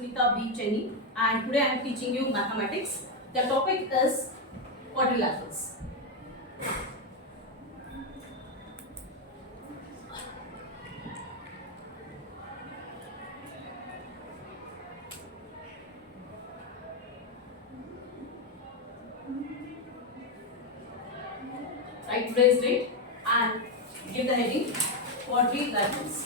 Sunita Chenni, and today I am teaching you mathematics. The topic is quadrilaterals. Write today's date and give the heading quadrilaterals.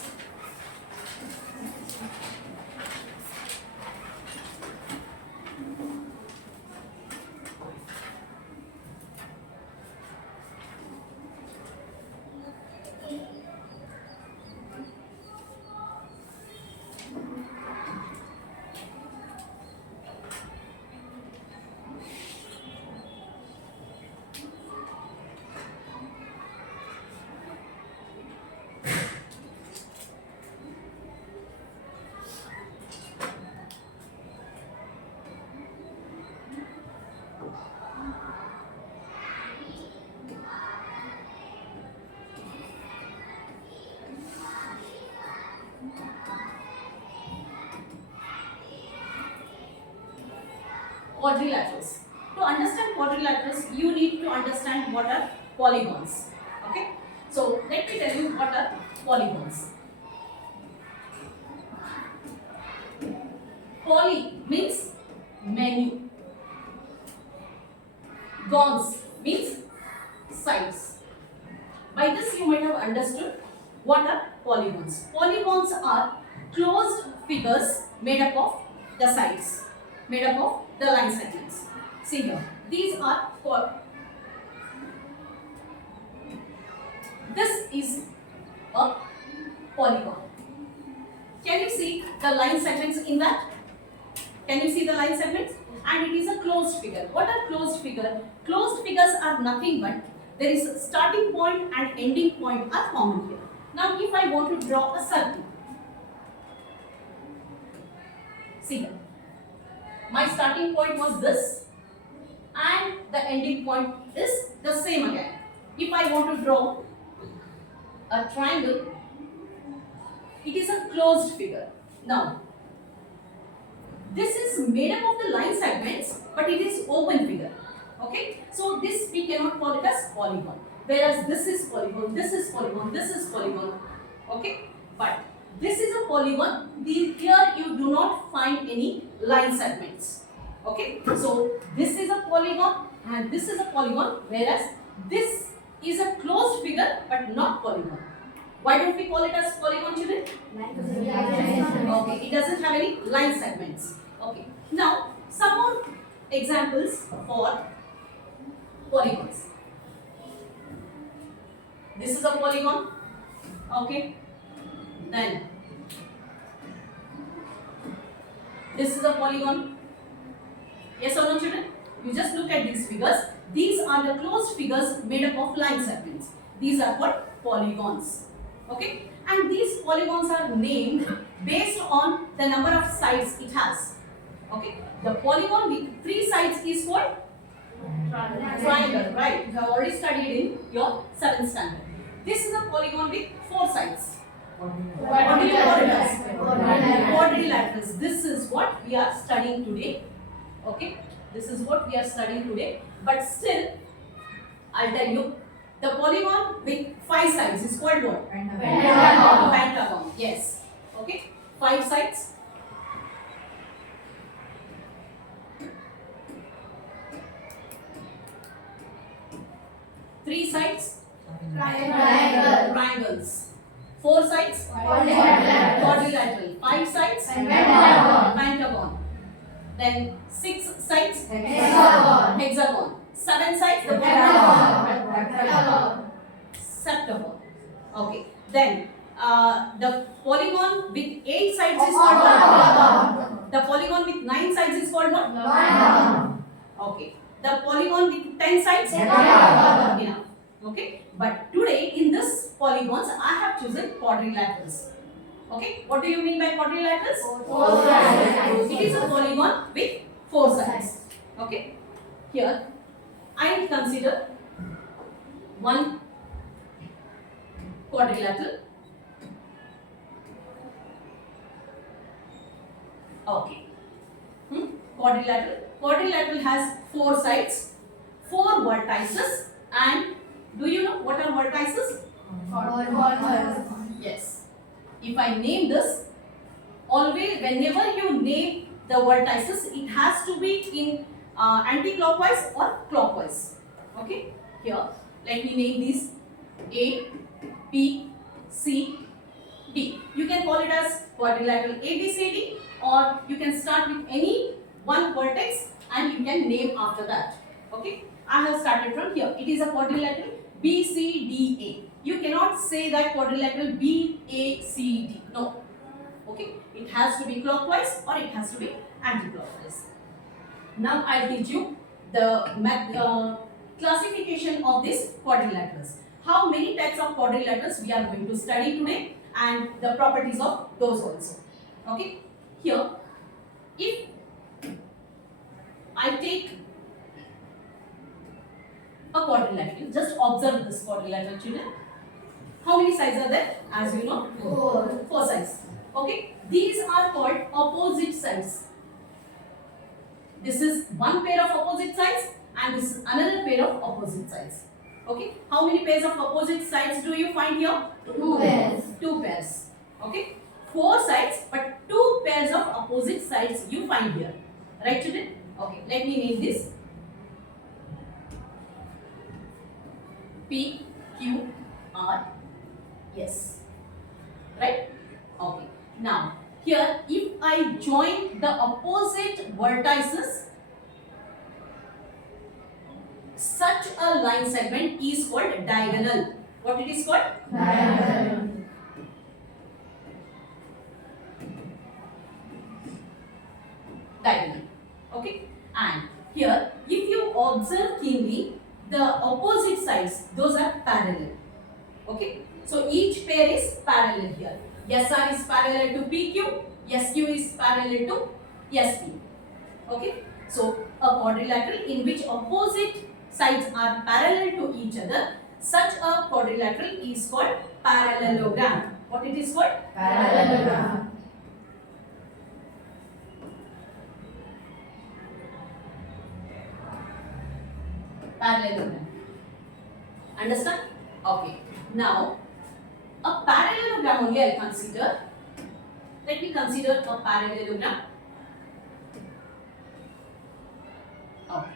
Quadrilaterals. To understand quadrilaterals, you need to understand what are polygons. Okay. So let me tell you what are polygons. Poly means many. Gons means sides. By this you might have understood what are polygons. Polygons are closed figures made up of the sides, made up of the line segments. See here, these are this is a polygon. Can you see the line segments in that? Can you see the line segments? And it is a closed figure. What are closed figures? Closed figures are nothing but there is a starting point and ending point are common here. Now if I want to draw a circle, see here. My starting point was this and the ending point is the same again. If I want to draw a triangle, it is a closed figure. Now, this is made up of the line segments, but it is open figure. Okay, so this we cannot call it as polygon. Whereas this is polygon, this is polygon, this is polygon. Okay, but this is a polygon. Here you do not find any line segments. Okay, so this is a polygon and this is a polygon, whereas this is a closed figure but not polygon. Why don't we call it as polygon, children? Okay, it doesn't have any line segments. Okay, now some more examples for polygons. This is a polygon. Okay, then this is a polygon. Yes or no, children? You just look at these figures. These are the closed figures made up of line segments. These are called polygons. Okay, and these polygons are named based on the number of sides it has. Okay, the polygon with 3 sides is called triangle, right? You have already studied in your 7th standard. This is a polygon with 4 sides. What do you call it as? Quadrilaterals. This is what we are studying today. Okay, this is what we are studying today. But still, I'll tell you, the polygon with 5 sides is called what? Pentagon. Pentagon. Yes. Okay, 5 sides. Three sides? Triangles. 4 sides? Quadrilateral. 5 sides? Pentagon. Then 6 sides? Hexagon. 7 sides? Septagon. Okay. Then the polygon with 8 sides is called what? The polygon with 9 sides is called what? Okay. The polygon with 10 sides? Enough. Okay. But today in this polygons I have chosen quadrilaterals. Okay. What do you mean by quadrilaterals? 4 sides. It is a polygon with 4 sides. Okay. Here I will consider one quadrilateral Okay. Quadrilateral. Quadrilateral has 4 sides, 4 vertices, and do you know what are vertices? Yes. If I name this, always whenever you name the vertices, it has to be in anti-clockwise or clockwise. Okay. Here, let me name these A, B, C, D. You can call it as quadrilateral ABCD, or you can start with any one vertex and you can name after that. Okay. I have started from here. It is a quadrilateral BCDA. You cannot say that quadrilateral BACD. No. Okay. It has to be clockwise or it has to be anti-clockwise. Now I'll teach you the classification of these quadrilaterals. How many types of quadrilaterals we are going to study today, and the properties of those also. Okay. Here, if I take a quadrilateral, just observe this quadrilateral, children. How many sides are there? As you know, 4 sides. Okay. These are called opposite sides. This is one pair of opposite sides and this is another pair of opposite sides. Okay. How many pairs of opposite sides do you find here? 2 pairs. 2 pairs. Okay. 4 sides, but 2 pairs of opposite sides you find here. Right, children? Okay. Let me name this P, Q, R, S. Right? Okay. Now, here if I join the opposite vertices, such a line segment is called diagonal. What it is called? Diagonal. Diagonal. Okay. And here, if you observe keenly, the opposite sides, those are parallel. Okay. So each pair is parallel here. SR is parallel to PQ, SQ is parallel to SP. Okay. So a quadrilateral in which opposite sides are parallel to each other, such a quadrilateral is called parallelogram. What it is called? Parallelogram. Parallelogram. Understand? Okay. Now, a parallelogram only I'll consider. Let me consider a parallelogram. Okay.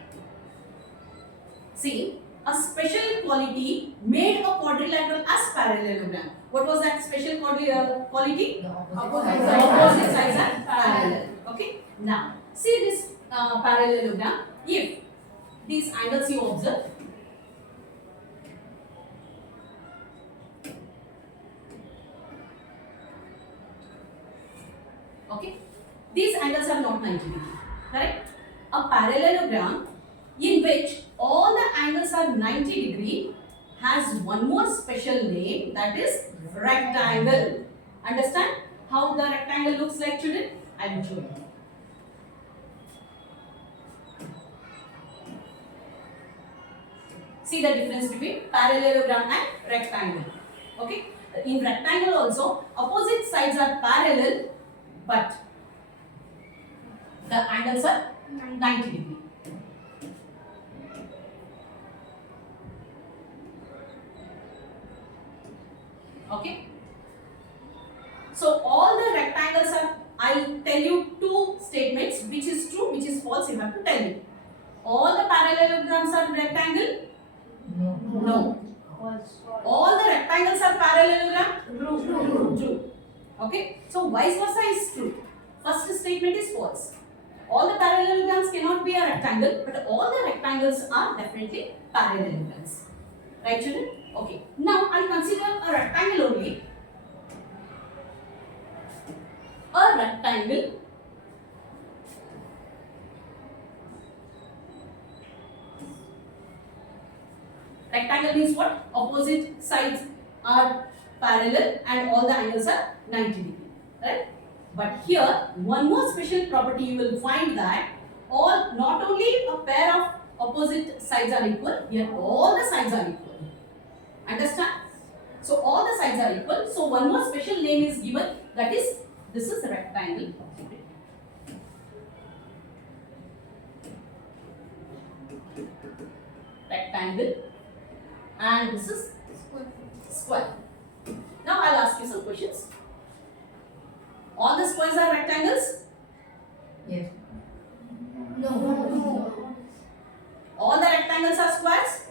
See, a special quality made a quadrilateral as parallelogram. What was that special quality? The The opposite opposite sides are parallel. Okay. Now, see this parallelogram. If these angles you observe, okay, these angles are not 90 degree. Correct? A parallelogram in which all the angles are 90 degree has one more special name, that is rectangle. Understand how the rectangle looks like, children? I will show you. See the difference between parallelogram and rectangle. Okay. In rectangle also, opposite sides are parallel, but the angles are 90 degree. Okay. So all the rectangles are, I'll tell you 2 statements, which is true, which is false, you have to tell me. All the parallelograms are rectangle? No. All the rectangles are parallelogram? True. Okay. So vice versa is true. First statement is false. All the parallelograms cannot be a rectangle, but all the rectangles are definitely parallelograms. Right, children? Okay. Now I'll consider a rectangle only. A rectangle rectangle means what? Opposite sides are parallel and all the angles are 90 degree. Right? But here, one more special property you will find that all, not only a pair of opposite sides are equal, here all the sides are equal. Understand? So all the sides are equal. So one more special name is given, that is, this is rectangle. rectangle, and this is square. Now I'll ask you some questions. All the squares are rectangles? Yes. No. All the rectangles are squares?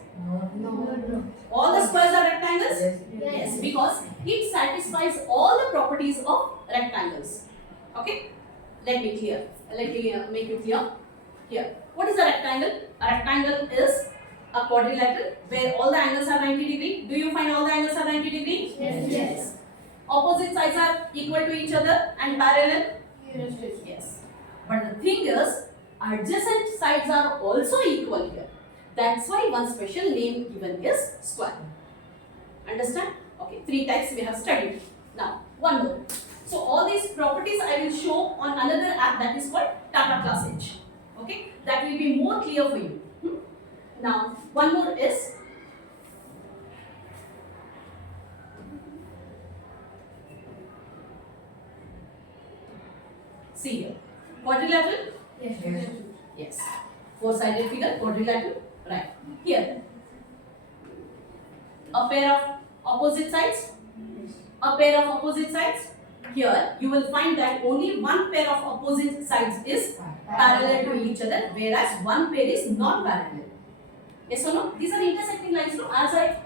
No. All the squares are rectangles? Yes. Yes, because it satisfies all the properties of rectangles. Okay? Let me make it clear. Here, what is a rectangle? A rectangle is a quadrilateral where all the angles are 90 degree. Do you find all the angles are 90 degree? Yes. Opposite sides are equal to each other and parallel? Yes. But the thing is, adjacent sides are also equal here. That's why one special name given is square. Understand? Okay, 3 types we have studied. Now, one more. So all these properties I will show on another app that is called Tata Class Edge. Okay, that will be more clear for you. Now, one more is see here, quadrilateral. Yes. Yes. 4-sided figure, quadrilateral. Right. Here, a pair of opposite sides. A pair of opposite sides. Here, you will find that only one pair of opposite sides is parallel to each other, whereas one pair is not parallel. Yes or no? These are intersecting lines. No? As I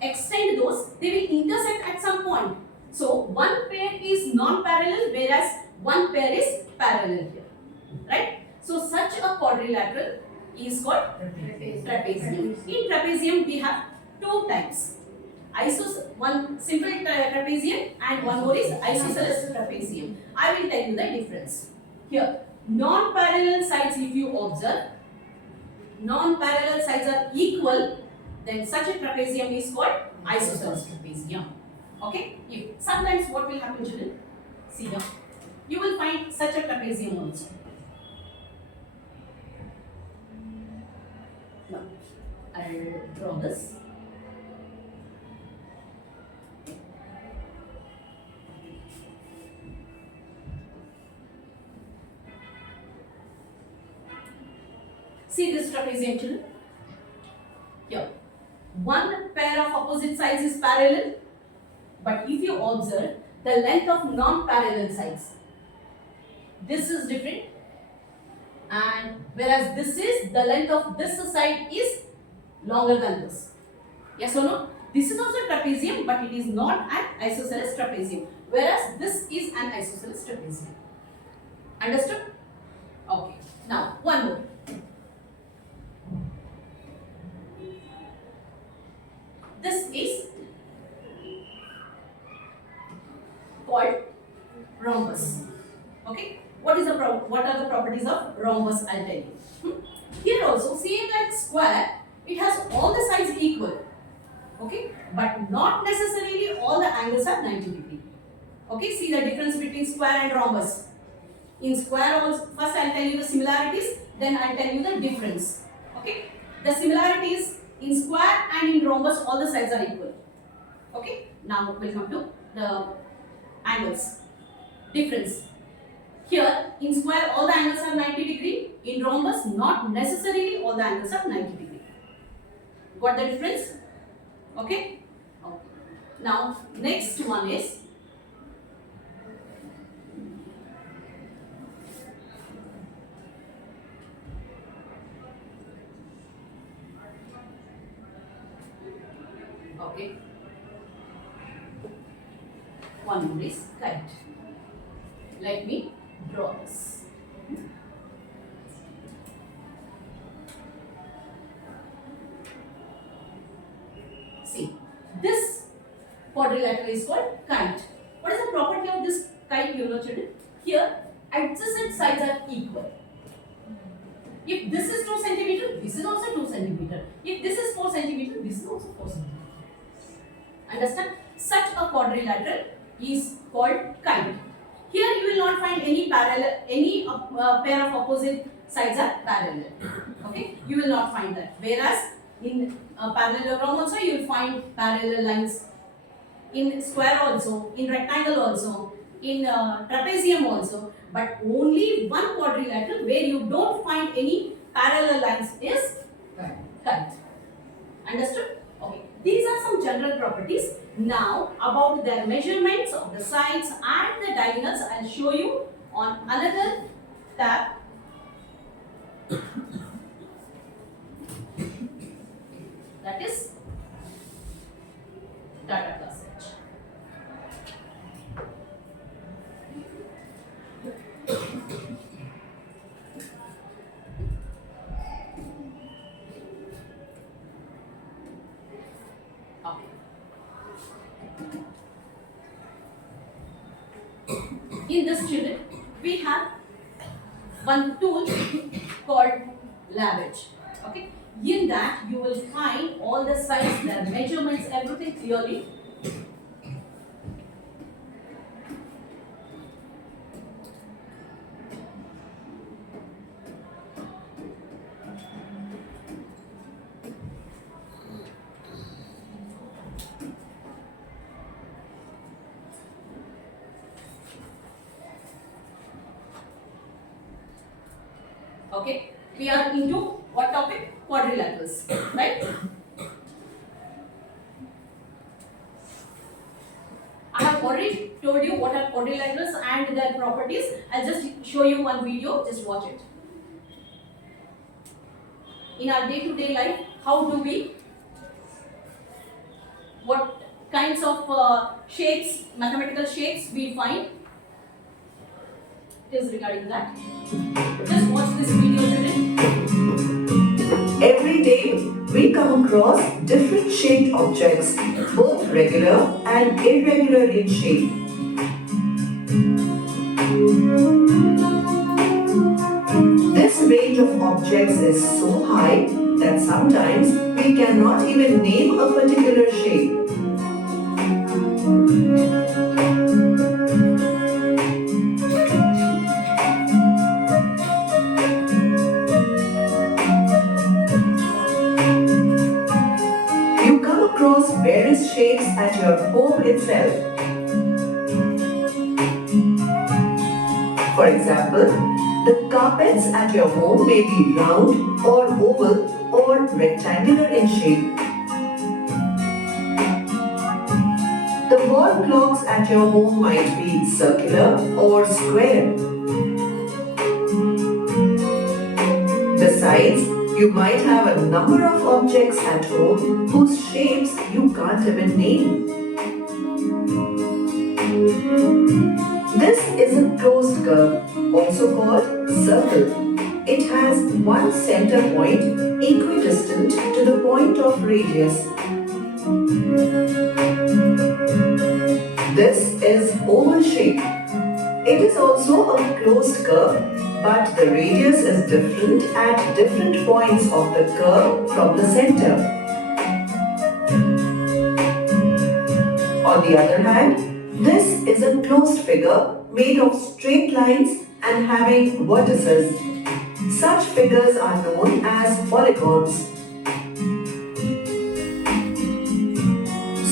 extend those, they will intersect at some point. So, one pair is non-parallel, whereas one pair is parallel here. Right? So, such a quadrilateral is called trapezium. In trapezium, we have 2 types. One simple trapezium and one more is isosceles trapezium. I will tell you the difference. Here, non-parallel sides, if you observe, non-parallel sides are equal, then such a trapezium is called isosceles trapezium. Okay? Sometimes what will happen, children? See here. You will find such a trapezium also. Now, I'll draw this. See this trapezium, children. Here, one pair of opposite sides is parallel, but if you observe the length of non-parallel sides, this is different, and whereas this is the length of this side is longer than this. Yes or no? This is also trapezium, but it is not an isosceles trapezium, whereas this is an isosceles trapezium. Understood? Okay. Now one more. This is called rhombus. Okay. What are the properties of rhombus? I'll tell you. Here also, same like square, it has all the sides equal. Okay, but not necessarily all the angles are 90 degree. Okay, see the difference between square and rhombus. In square also, first I'll tell you the similarities, then I'll tell you the difference. Okay, the similarities in square and in rhombus, all the sides are equal. Okay, now we'll come to the angles. Difference. Here, in square, all the angles are 90 degree. In rhombus, not necessarily all the angles are 90 degree. Got the difference? Okay? Okay. Now, next one is okay. One more is kite. Let me draw this. See, this quadrilateral is called kite. What is the property of this kite, you know, children? Here, adjacent sides are equal. If this is 2 centimeter, this is also 2 centimeter. If this is 4 centimeter, this is also 4 centimeter. Understand? Such a quadrilateral is called kite. Here you will not find any parallel, any pair of opposite sides are parallel. Okay, you will not find that. Whereas in parallelogram also you will find parallel lines. In square also, in rectangle also, in trapezium also. But only one quadrilateral where you don't find any parallel lines is Correct. Correct. Understood? Okay. These are some general properties. Now, about their measurements of the sides and the diagonals, I'll show you on another tab. That is data class H. Okay. In this student, we have one tool called Lavage. Okay. In that, you will find all the sides, their measurements, everything clearly. Okay, we are into what topic? Quadrilaterals, right? I have already told you what are quadrilaterals and their properties. I'll just show you one video, just watch it. In our day-to-day life, how do we, what kinds of shapes, mathematical shapes we find? It is regarding that. Just watch this video today. Every day, we come across different shaped objects, both regular and irregular in shape. This range of objects is so high that sometimes we cannot even name a particular shape. You come across various shapes at your home itself. For example, the carpets at your home may be round or oval or rectangular in shape. The wall clocks at your home might be circular or square. Besides, you might have a number of objects at home whose shapes you can't even name. This is a closed curve, also called circle. It has one center point equidistant to the point of radius. This is oval shape. It is also a closed curve, but the radius is different at different points of the curve from the center. On the other hand, this is a closed figure made of straight lines and having vertices. Such figures are known as polygons.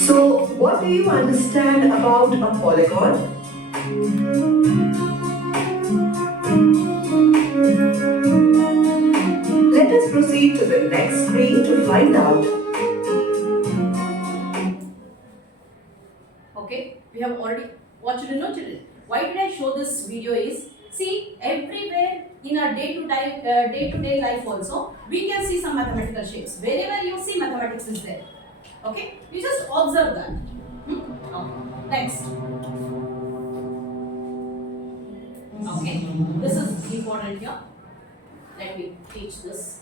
So, what do you understand about a polygon? Let us proceed to the next screen to find out. Okay, we have already watched it, no children? Why did I show this video is, see, everywhere in our day-to-day life also, we can see some mathematical shapes. Wherever you see, mathematics is there. Okay, you just observe that. Okay. Next. Okay, this is important here. Let me teach this.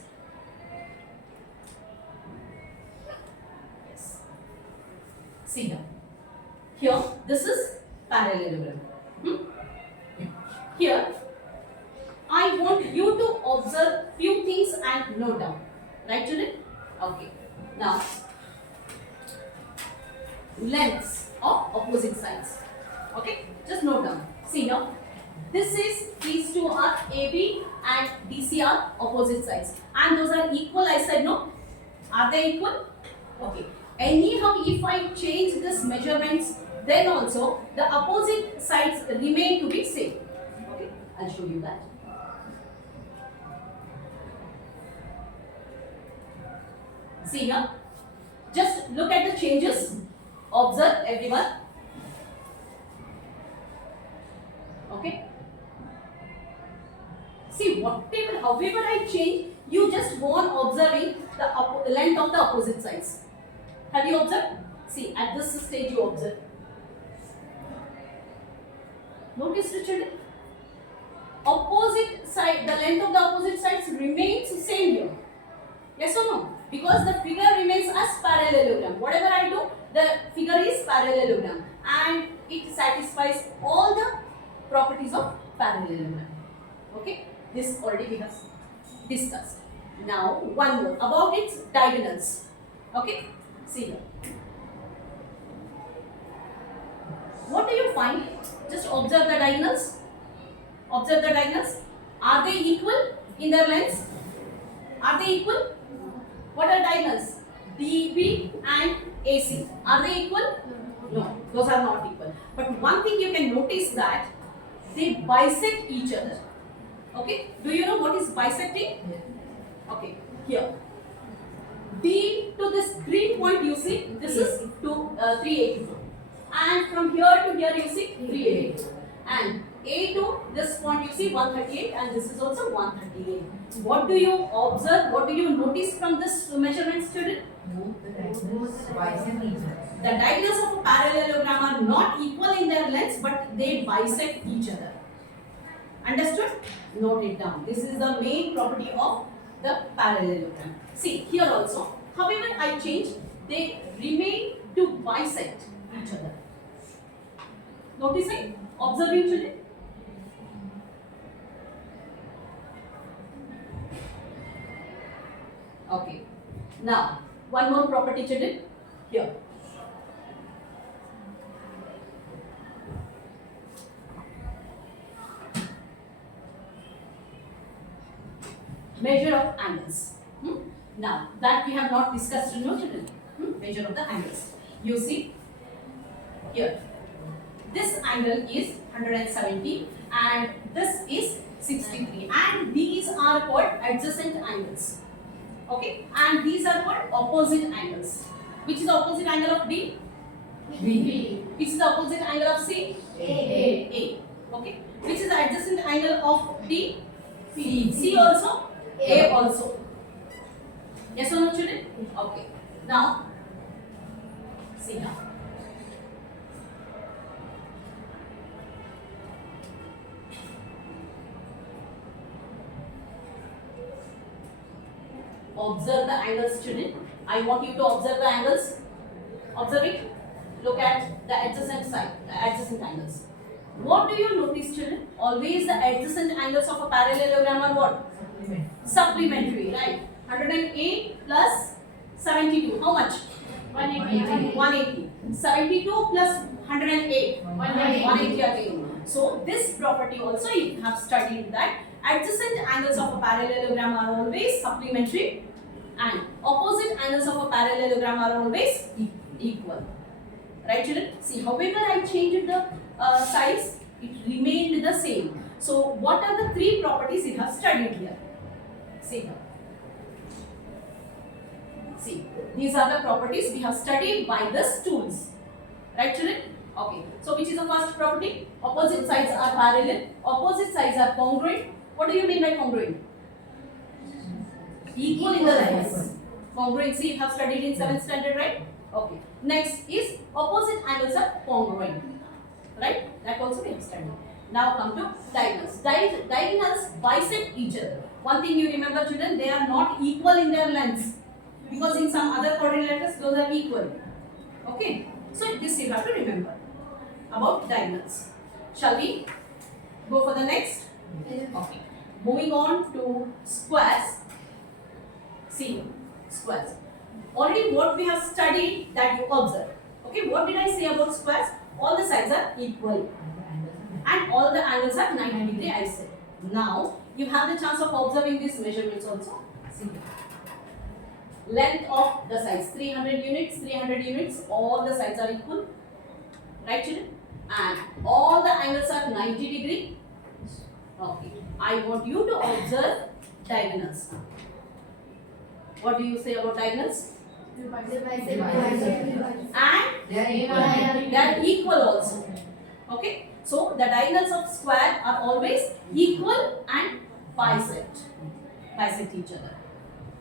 Yes. See here. Here, this is parallelogram. Here, I want you to observe few things and note down. Right, children? Okay. Now, lengths of opposite sides. Okay, just note down. See here. These two are AB and DC are opposite sides. And those are equal, I said no? Are they equal? Okay. Anyhow, if I change this measurements, then also the opposite sides remain to be same. Okay, I'll show you that. See here. Just look at the changes. Observe everyone. Okay. See, whatever, however I change, you just go on observing the length of the opposite sides. Have you observed? See, at this stage you observe. Notice, children. Opposite side, the length of the opposite sides remains same here. Yes or no? Because the figure remains as parallelogram. Whatever I do, the figure is parallelogram and it satisfies all the properties of parallelogram. Okay? This already we have discussed. Now, one more about its diagonals. Okay? See here. What do you find? Just observe the diagonals. Observe the diagonals. Are they equal in their lengths? Are they equal? What are diagonals? DB and AC. Are they equal? No, those are not equal. But one thing you can notice that they bisect each other. Okay? Do you know what is bisecting? Okay, here. D to this green point you see, this is 382. And from here to here you see 382. And A to this point you see 138 and this is also 138. What do you observe? What do you notice from this measurement, student? The diagonals of a parallelogram are not equal in their lengths but they bisect each other. Understood? Note it down. This is the main property of the parallelogram. See, here also, however I change, they remain to bisect each other. Noticing? Observing, children? Okay. Now, one more property, children. Here. Measure of angles. Now, that we have not discussed, no, children. Measure of the angles. You see here. This angle is 170 and this is 63 and these are called adjacent angles. Okay, and these are called opposite angles. Which is the opposite angle of D? B. Which is the opposite angle of C? A. Okay. Which is the adjacent angle of D? C. C also? A also. Yes or no, children? Okay. Now, see now. Observe the angles, student. I want you to observe the angles. Observe it. Look at the adjacent side, the adjacent angles. What do you notice, children? Always the adjacent angles of a parallelogram are what? Supplementary, right? 108 plus 72. How much? 180. 180. 72 plus 108. 180 again. So this property also you have studied that adjacent angles of a parallelogram are always supplementary and opposite angles of a parallelogram are always equal. Right, children? See, however I changed the size, it remained the same. So what are the three properties you have studied here? See here. See, these are the properties we have studied by the tools. Right, children? Okay. So which is the first property? Opposite sides are parallel. Opposite sides are congruent. What do you mean by congruent? Equal in the lengths. Congruency you have studied in 7th standard, right? Okay. Next is opposite angles are congruent. Right? That also we have studied. Now come to diagonals. Diagonals bisect each other. One thing you remember, children, they are not equal in their lengths. Because in some other quadrilaterals, those are equal. Okay. So this you have to remember about diagonals. Shall we go for the next? Okay. Moving on to squares. See, squares. Already what we have studied that you observe. Okay, what did I say about squares? All the sides are equal and all the angles are 90 degree I said. Now you have the chance of observing these measurements also. See. Length of the sides 300 units, all the sides are equal. Right, children? And all the angles are 90 degree. Okay. I want you to observe diagonals. What do you say about diagonals? and they are equal also. Okay, so the diagonals of square are always equal and bisect each other.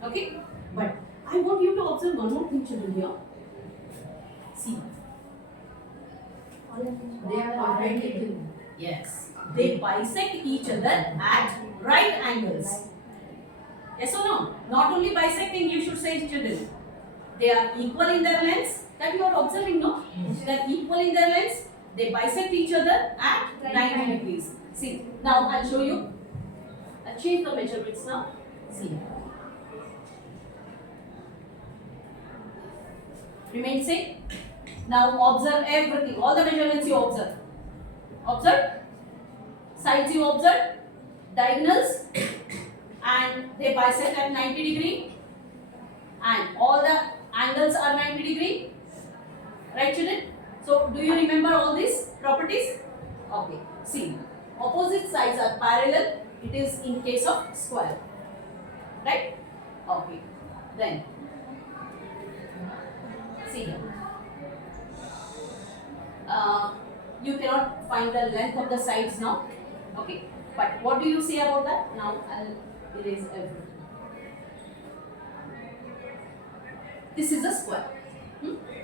Okay, but I want you to observe one more thing, children here. See, yes, they bisect each other at right angles. Yes or no? Not only bisecting, you should say, children, they are equal in their lengths. That you are observing, no? They are equal in their lengths. They bisect each other at 90 degrees. See, now I'll show you. I'll change the measurements now. See. Remain same. Now observe everything. All the measurements you observe. Observe. Sides you observe. Diagonals. And they bisect at 90 degree. And all the angles are 90 degree. Right, children? So, do you remember all these properties? Okay. See, opposite sides are parallel. It is in case of square. Right? Okay. Then, see here. You cannot find the length of the sides now. Okay. But what do you say about that? Now, I'll erase everything. This is a square.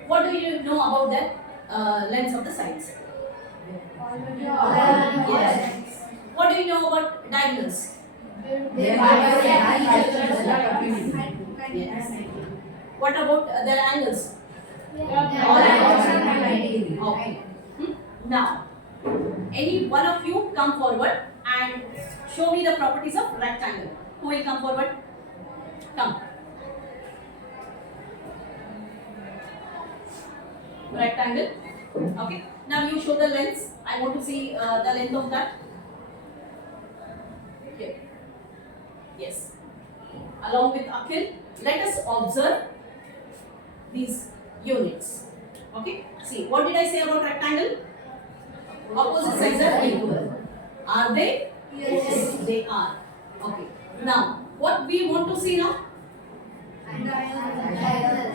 What do you know about the lengths of the sides? Yes. What do you know about diagonals? Yes. What about their angles? Okay. Now, any one of you come forward and show me the properties of rectangle. Who will come forward? Come. Rectangle. Okay. Now you show the lengths. I want to see the length of that. Here. Yes. Along with Akhil, let us observe these units. Okay. See, what did I say about rectangle? Opposite sides are equal. Are they? Yes. They are. Okay. Now, what we want to see now?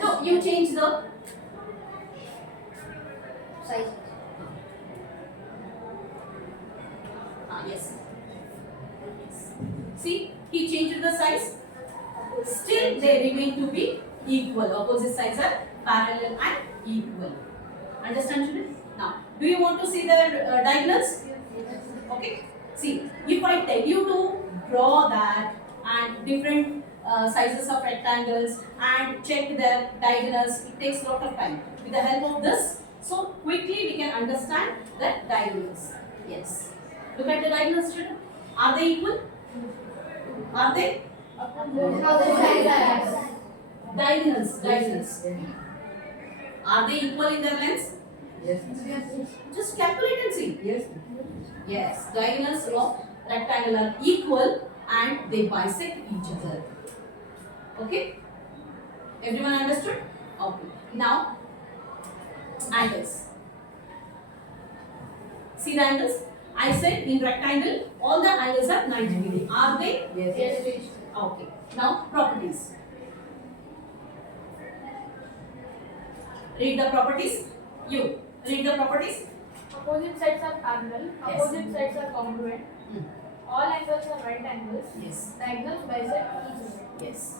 No, you change the size. Yes. See, he changed the size. Still, they remain to be equal. Opposite sides are parallel and equal. Understand, children? Now, do you want to see their diagonals? Okay. See, if I tell you to draw that and different sizes of rectangles and check their diagonals, it takes a lot of time. With the help of this, so quickly we can understand the diagonals. Yes. Look at the diagonals, children. Are they equal? Are they? Diagonals. Are they equal in their lengths? Yes. Just calculate and see. Yes. Yes. Diagonals of rectangle are equal and they bisect each other. Okay? Everyone understood? Okay. Now, angles. See the angles? I said in rectangle, all the angles are 90 degree. Are they? Yes. Okay. Now, properties. Read the properties. You read the properties. Opposite sides are parallel. Yes. Opposite sides are congruent. Hmm. All angles are right angles. Yes. Diagonals bisect each other. Yes.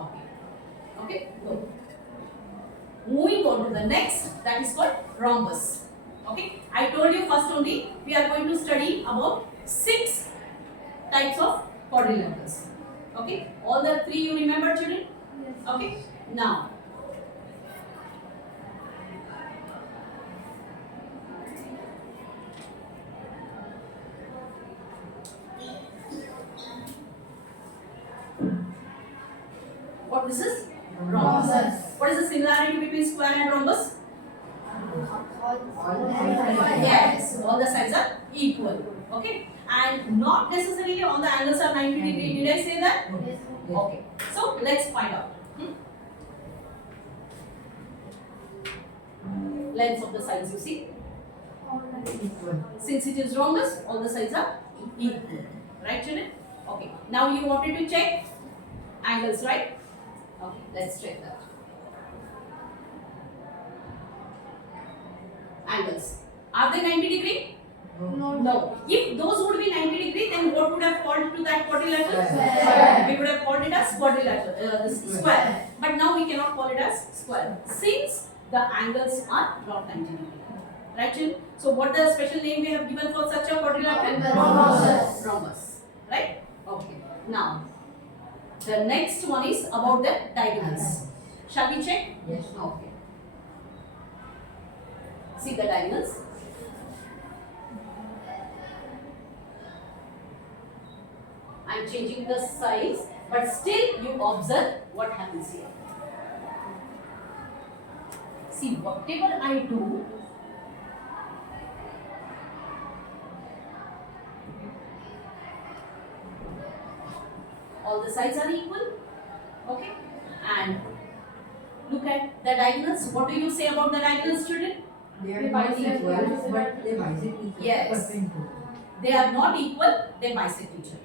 Okay. Okay. Good. Moving on to the next, that is called rhombus. Okay. I told you first only we are going to study about 6 types of quadrilaterals. Okay. All the 3 you remember, children? Yes. Okay. Now, what this is? Rhombus. What is the similarity between square and rhombus? Yes, all the sides are equal. Okay, and not necessarily all the angles are 90 degree. Did I say that? Yes. Okay, so let's find out. Lengths of the sides, you see. Since it is rhombus, all the sides are equal. Right, children? Okay, now you wanted to check angles, right? Okay, let's check that. angles. Are they 90 degree? No. No. If those would be 90 degree, then what would have called to that quadrilateral? Square. We would have called it as quadrilateral, square. But now we cannot call it as square since the angles are not 90 degree. Right, Jim? So what the special name we have given for such a quadrilateral? Rhombus. Rhombus. Right? Okay. Now, the next one is about the diagonals. Shall we check? Yes. Okay. See the diagonals. I am changing the size, but still you observe what happens here. See, whatever I do, all the sides are equal. Okay? And look at the diagonals. What do you say about the diagonals, student? They They are not bisect equal, each other. but they bisect each other. Yes. Perpendicular. They are not equal, they bisect each other.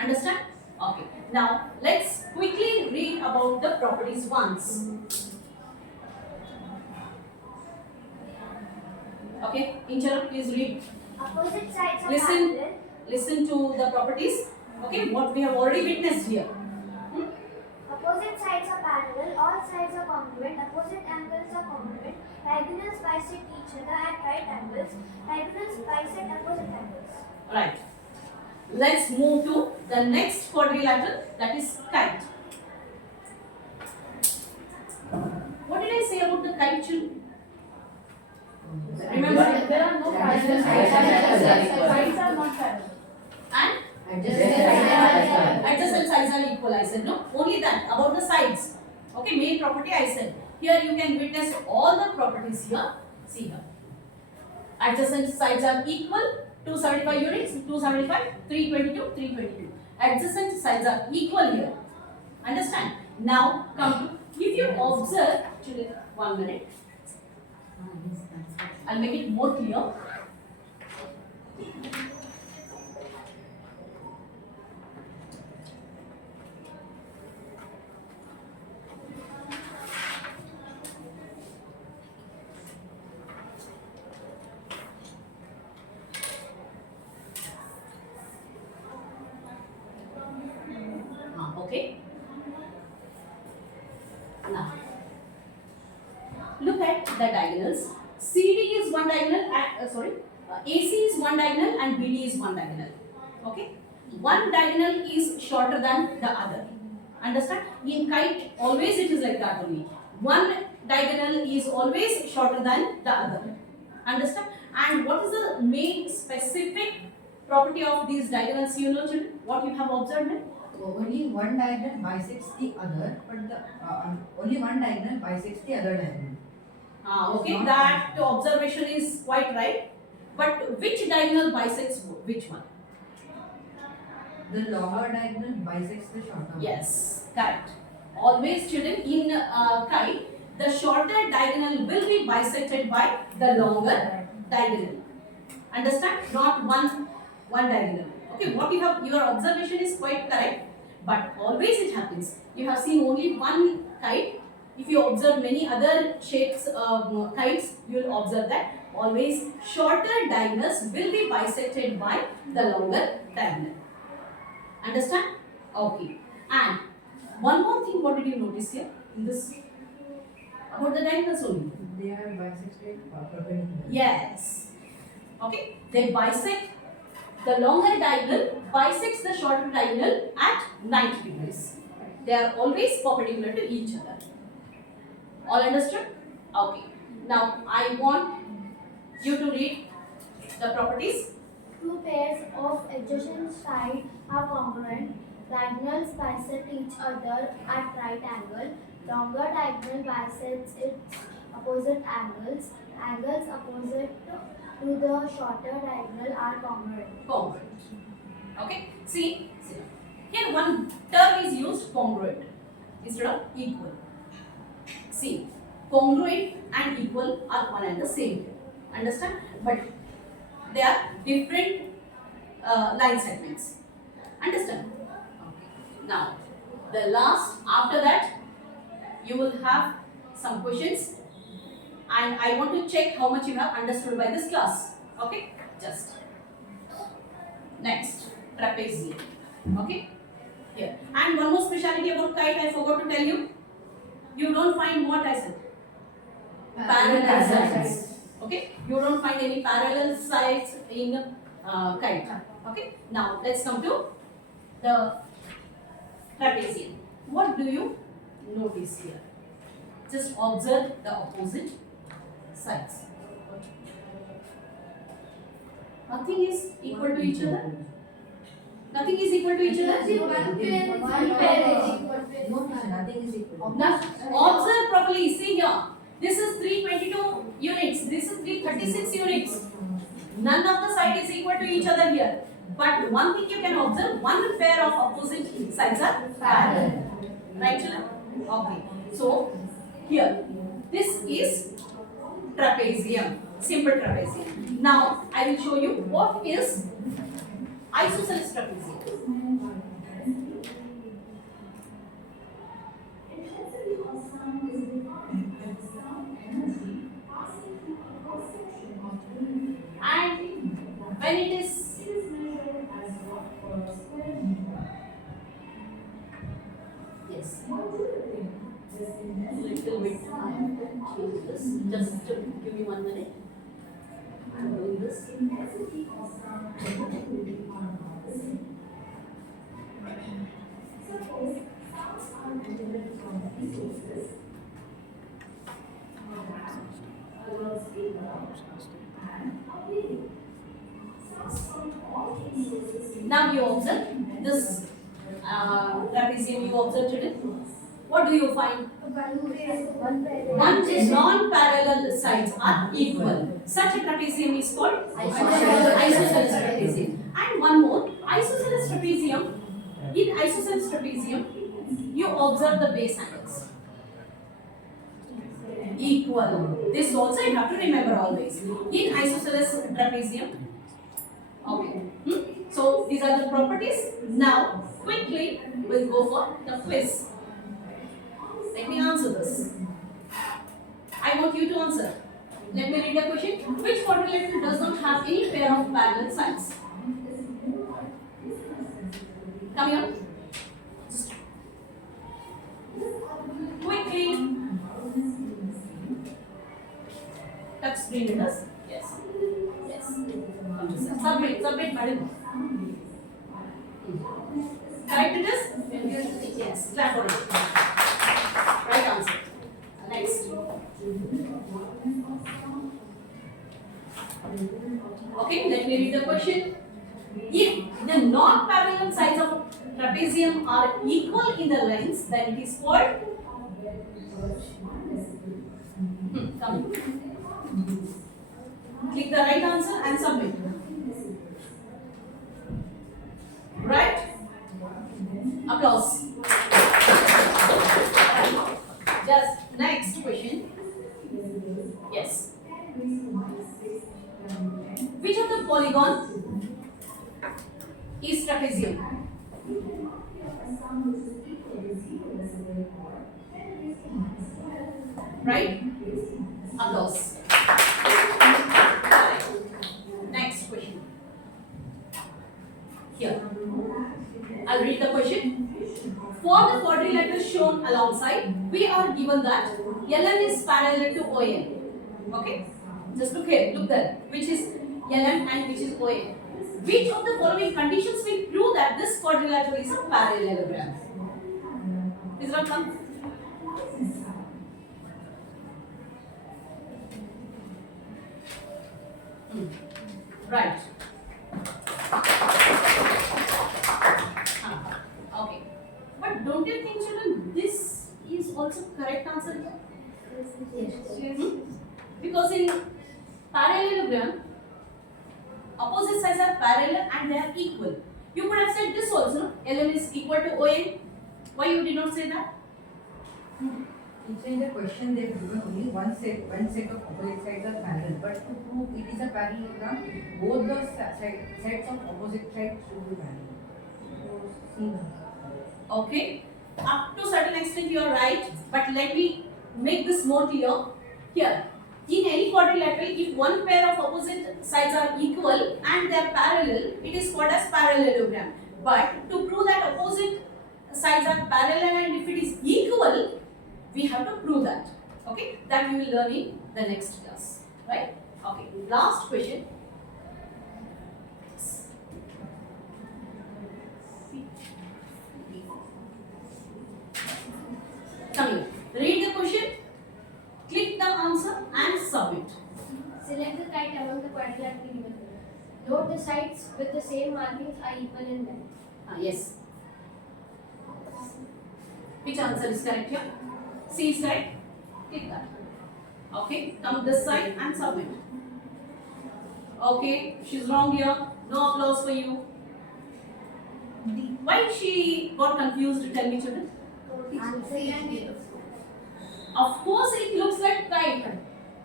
Understand? Okay. Now, let's quickly read about the properties once. Okay, Inchara, please read. Opposite sides are Listen. parallel. Listen to the properties. Okay, what we have already witnessed here. Opposite sides are parallel. All sides are congruent. Opposite angles are congruent. Diagonals bisect each other at right angles. Diagonals bisect opposite angles. Right. Let's move to the next quadrilateral, that is kite. What did I say about the kite, children? Remember? There are no parallel Sides sides. are equal. Sides are not parallel. And Adjacent sides are equal. adjacent sides are equal, I said. No, only that, about the sides. Okay, main property I said. Here you can witness all the properties here. See here. Adjacent sides are equal, 275 units, 275, 322, 322. Adjacent sides are equal here. Understand? Now come to, if you observe, actually 1 minute, I'll make it more clear. Okay. Now, look at the diagonals. CD is one diagonal, AC is one diagonal and BD is one diagonal. Okay. One diagonal is shorter than the other. Understand? In kite, always it is like that only. One diagonal is always shorter than the other. Understand? And what is the main specific property of these diagonals? You know, children, what you have observed? Ma'am? Only one diagonal bisects the other, but the only one diagonal bisects the other diagonal. Okay, Not that observation is quite right. But which diagonal bisects which one? The longer diagonal bisects the shorter one. Yes, correct. Always, children, in kite, the shorter diagonal will be bisected by the longer diagonal. Understand? Not one diagonal. Okay, what you have, your observation is quite correct. But always it happens. You have seen only one kite. If you observe many other shapes of kites, you will observe that always shorter diagonals will be bisected by the longer diagonal. Understand? Okay. And one more thing, what did you notice here in this? About the diagonals only. They are bisected perpendicular. Yes. Okay. They bisect, the longer diagonal bisects the shorter diagonal at 90 degrees. They are always perpendicular to each other. All understood? Okay. Now I want you to read the properties. Two pairs of adjacent sides are congruent. Diagonals bisect each other at right angle. Longer diagonal bisects its opposite angles. Angles opposite to the shorter diagonal are congruent. Congruent. Okay. See here one term is used, congruent, instead of equal. See, congruent and equal are one and the same. Understand? But they are different line segments. Understand? Okay. Now, the last, after that, you will have some questions. and I want to check how much you have understood by this class. Okay, just next trapezium. Okay, here, and one more speciality about kite I forgot to tell you. You don't find what I said, parallel sides. Okay, you don't find any parallel sides in kite. Okay, now let's come to the trapezium. What do you notice here? Just observe the opposite sides. Nothing is equal to each other. Nothing is equal to each other. One pair is equal to No, nothing is equal. Now, observe properly. See here. This is 322 units. This is 336 units. None of the sides is equal to each other here. But one thing you can observe, one pair of opposite sides are parallel. Right, children? Okay. So, here, this is trapezium. Simple trapezium. Now, I will show you what is isosceles trapezium. And when it is yes, little bit change this. Just give me 1 minute. I'm doing this. Now you observe this trapezium you observe today. What do you find? One non-parallel sides are equal. Such a trapezium is called isosceles trapezium. And one more, isosceles trapezium. In isosceles trapezium, you observe the base angles. Equal. This also you have to remember always. In isosceles trapezium. Okay. So these are the properties. Now quickly we'll go for the quiz. Let me answer this. I want you to answer. Let me read the question. Which quadrilateral does not have any pair of parallel sides? Come here. Quickly. Touch screen with us. Yes. Yes. Submit, madam. Correct it is? Yes. Clap for it. Right answer. Next. Okay, let me read the question. If the non-parallel sides of trapezium are equal in the lengths, then it is called. Come. Click the right answer and submit. Right? Applause. Just next question. Yes. Which of the polygon is trapezium? Right? Applause. Next question. Here. I'll read the question. For the quadrilateral shown alongside, we are given that LM is parallel to ON. Okay? Just look here, look there. Which is LM and which is ON. Which of the following conditions will prove that this quadrilateral is a parallelogram? Is that come? Right. Okay. But don't you think, children, this is also correct answer here? Yes. Because in parallelogram, opposite sides are parallel and they are equal. You could have said this also, no? LM is equal to ON. Why you did not say that? In the question they have given only one set of opposite sides are parallel, but to prove it is a parallelogram, both the sets of opposite sides should be parallel. Okay. Up to certain extent you are right, but let me make this more clear. Here, in any quadrilateral, if one pair of opposite sides are equal and they are parallel, it is called as parallelogram. But to prove that opposite sides are parallel and if it is equal, we have to prove that. Okay, that we will learn in the next class. Right? Okay, last question. Come here. Read the question, click the answer and submit. Select the side among the quadrilateral given. Note the sides with the same markings are equal in length. Yes. Which answer is correct here? C is right. Click that. Okay, come this side and submit. Okay, she's wrong here. No applause for you. Why she got confused? Tell me, children. Of course, it looks like kite.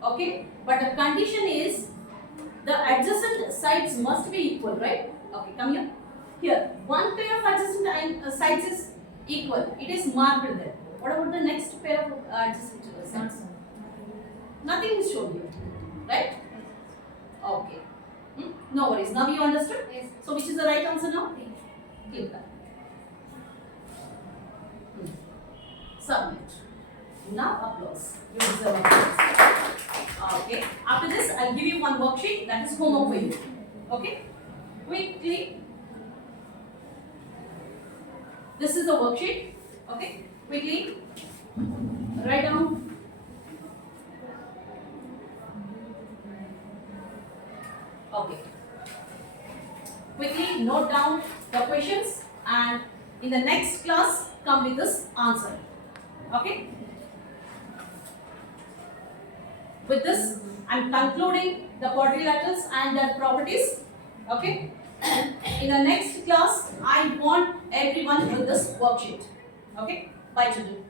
Okay, but the condition is the adjacent sides must be equal, right? Okay, come here. Here, one pair of adjacent sides is equal. It is marked there. What about the next pair of adjacent sides? Nothing is shown here, right? Okay. No worries. Now you understood? Yes. So which is the right answer now? Click that. Submit. Now applause. You deserve applause. Okay. After this, I'll give you one worksheet that is homework for you. Okay. Quickly. This is the worksheet. Okay. Quickly. Write down. Okay. Quickly note down the questions and in the next class come with this answer. Okay. With this, I am concluding the quadrilaterals and their properties. Okay. In the next class, I want everyone with this worksheet. Okay. Bye, children.